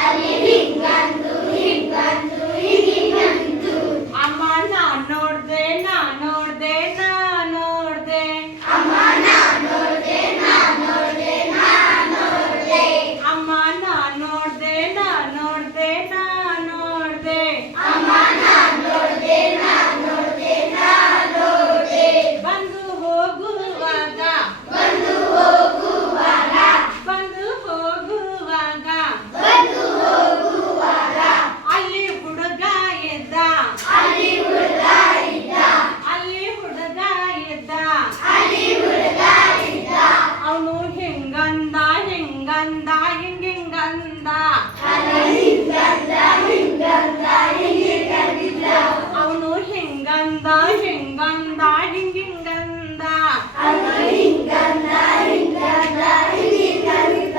ಅಲ್ಲಿ ಹಿಂಗಂದ್ರು ಹಿಂಗಂದ್ರು ಹಿಂಗಂದ್ರು ಅಮ್ಮ ನಾ ನೋಡ್ದೆ ನಾ ನೋಡ್ದೆ ನಾ ನೋಡ್ದೆ ಅಮ್ಮ ನಾ ನೋಡ್ದೆ ನಾ ನೋಡ್ದೆ ನಾ ನೋಡ್ದೆ ಅಮ್ಮ ನಾ ನೋಡ್ದೆ ನಾ ನೋಡ್ದೆ ನಾ ನೋಡ್ದೆ ಅಮ್ಮ ನಾ ನೋಡ್ದೆ ನಾ ನೋಡ್ದೆ ನಾ ನೋಡ್ದೆ ಬಂದು ಹೋಗುವಾಗ ಬಂದು ಹೋಗುವಾಗ ಬಂದು ಹೋಗುವಾಗ ಬಂದು ಹೋಗುವಾಗ ಅಲ್ಲಿ ಹುಡುಗ ಇದ್ದ ಅಲ್ಲಿ ಹುಡುಗ ಇದ್ದ ಅಲ್ಲಿ ಹುಡುಗ ಇದ್ದ ಅಲ್ಲಿ ಹುಡುಗ ಇದ್ದ ಅವನು ಹಿಂಗಂದ ಹಿಂಗಂದ ಹಿಂಗಿಂಗಂದ ಅಲ್ಲಿ ಹಿಂಗಂದ ಹಿಂಗಂದ ಹಿಂಗಿಂಗಂದ ಅವನು ಹಿಂಗಂದ ಹಿಂಗಂದ ಹಿಂಗಿಂಗಂದ ಅಲ್ಲಿ ಹಿಂಗಂದ ಹಿಂಗಂದ ಹಿಂಗಿಂಗಂದ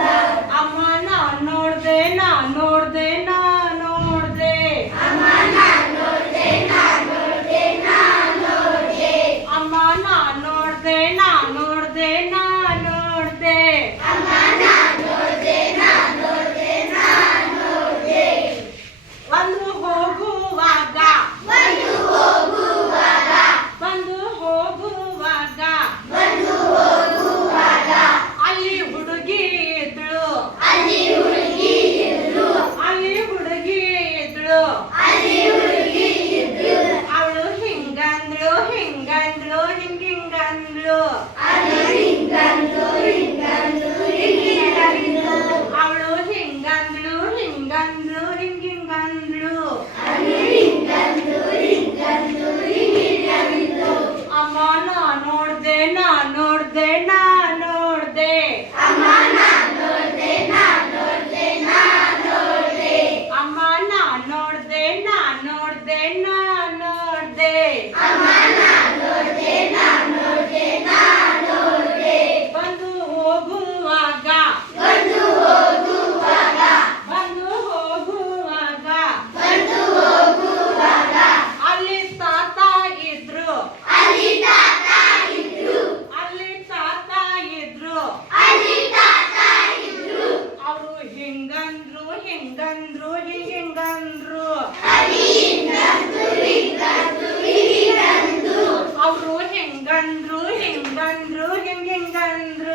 ಅಮ್ಮ ನಾ ನೋಡ್ದೆ ನಾ ನೋಡ್ದೆ ನಾ ನೋಡ್ದೆ ಅಮ್ಮ ನಾ ನೋಡ್ದೆ ನಾ ನೋಡ್ದೆ ನಾ ನೋಡ್ದೆ ಅಮ್ಮ ನಾ ನೋಡ್ದೆ ನಾ ನೋಡ್ದೆ ನಾ ನೋಡ್ದೆ ಅಮ್ಮ ನಾ ನೋಡ್ದೆ ನಾ ನೋಡ್ದೆ ನಾ ನೋಡ್ದೆ ಒಂದು ಹೋಗುವಾಗ ಬಂದು ಹೋಗುವಾಗ ಬಂದು ಹೋಗುವಾಗ ಬಂದು ಹೋಗುವಾಗ ಅಲ್ಲಿ ಹುಡುಗಿ ಇದ್ಳು ಅಲ್ಲಿ ಹುಡುಗಿ ಇದ್ಲು ಅಲ್ಲಿ ಹುಡುಗಿ ಇದ್ಳು ಅಲ್ಲಿ ಹುಡುಗಿ ಇದ್ಲು ಅವಳು ಹಿಂಗಂದ್ಳು ಹಿಂಗಂದ್ಳು ಹಿಂಗಿಂಗಂದ್ಳು ಅಲ್ಲಿ ಹಿಂಗಂದು ಹಿಂಗಂದು ಹಿಂಗಿಂಗಂದು ಅವಳು ಹಿಂಗಂದ್ಳು ಹಿಂಗಂದ್ಳು ಹಿಂಗಿಂಗಂದ್ಳು ಅಲ್ಲಿ ಹಿಂಗಂದು ಹಿಂಗಂದು ಹಿಂಗಿಂಗಂದು ಅಮ್ಮ ನಾ ನೋಡ್ದೆ ನಾ ನೋಡ್ದೆ ನಾ ನೋಡ್ದೆ ಅಮ್ಮ ನಾ ನೋಡ್ದೆ ನಾ ನೋಡ್ದೆ ನಾ ನೋಡ್ದೆ ಅಮ್ಮ ನಾ ನೋಡ್ದೆ ನಾ ನೋಡ್ದೆ ನಾ ನೋಡ್ದೆ ಅಮ್ಮ ನಾ ನೋಡ್ದೆ ನಾ ನೋಡ್ದೆ ನಾ ನೋಡ್ದೆ ಬಂದು ಹೋಗುವಾಗ ಬಂದು ಹೋಗುವಾಗ ಬಂದು ಹೋಗುವಾಗ ಬಂದು ಹೋಗುವಾಗ ಅಲ್ಲಿ ತಾತ ಇದ್ರು ಅಲ್ಲಿ ತಾತ ಇದ್ರು ಅಲ್ಲಿ ತಾತ ಇದ್ರು ಅಲ್ಲಿ ತಾತ ಇದ್ರು ಅವರು ಹಿಂಗಂದ್ರು ಹಿಂಗಂದ್ರು ಹಿಂಗಿಂಗಂದ್ರು ಅಲ್ಲಿ ಹಿಂಗಂದು ಹಿಂಗಂದು ಹಿಂಗಿಂಗಂದು ಅವರು ಹಿಂಗಂದ್ರು ಹಿಂಗಂದ್ರು ಹಿಂಗಿಂಗಂದ್ರು